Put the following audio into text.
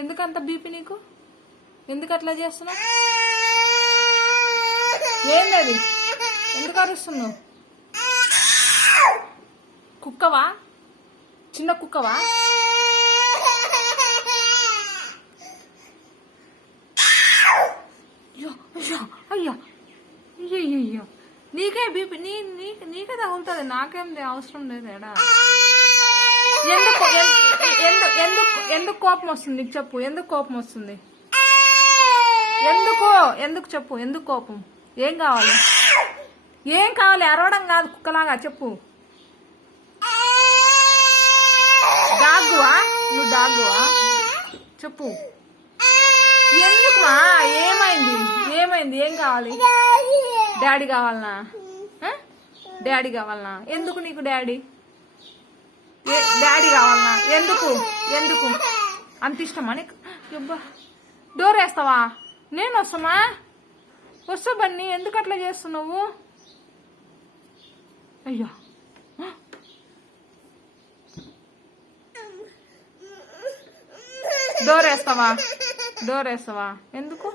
ఎందుకంత బీపీ నీకు? ఎందుకు అట్లా చేస్తున్నావు? ఏందది? ఎందుకు అరుస్తున్నావు? కుక్కవా? చిన్న కుక్కవా? అయ్యో అయ్యో అయ్యో నీకే బీపీ నీకే తగులుతుంది, నాకేం అవసరం లేదు. ఎడా ఎందుకు ఎందుకు ఎందుకు కోపం వస్తుంది నీకు? చెప్పు, ఎందుకు కోపం వస్తుంది? ఎందుకు చెప్పు, ఎందుకు కోపం? ఏం కావాలి? ఏం కావాలి? అరవడం కాదు, కుక్కలాగా చెప్పు. డాగువా నువ్వు? డాగువా? చెప్పు. ఎందుకుమా? ఏమైంది? ఏం కావాలి? డాడీ కావాలనా? డాడీ కావాలనా? ఎందుకు నీకు డాడీ కావాలనా? ఎందుకు అంత ఇష్టమా నీకు? డోర్ వేస్తావా? నేను వస్తామా? వస్తా బన్నీ. ఎందుకు అట్లా చేస్తున్నావు? అయ్యో డోర్ వేస్తావా? ఎందుకు?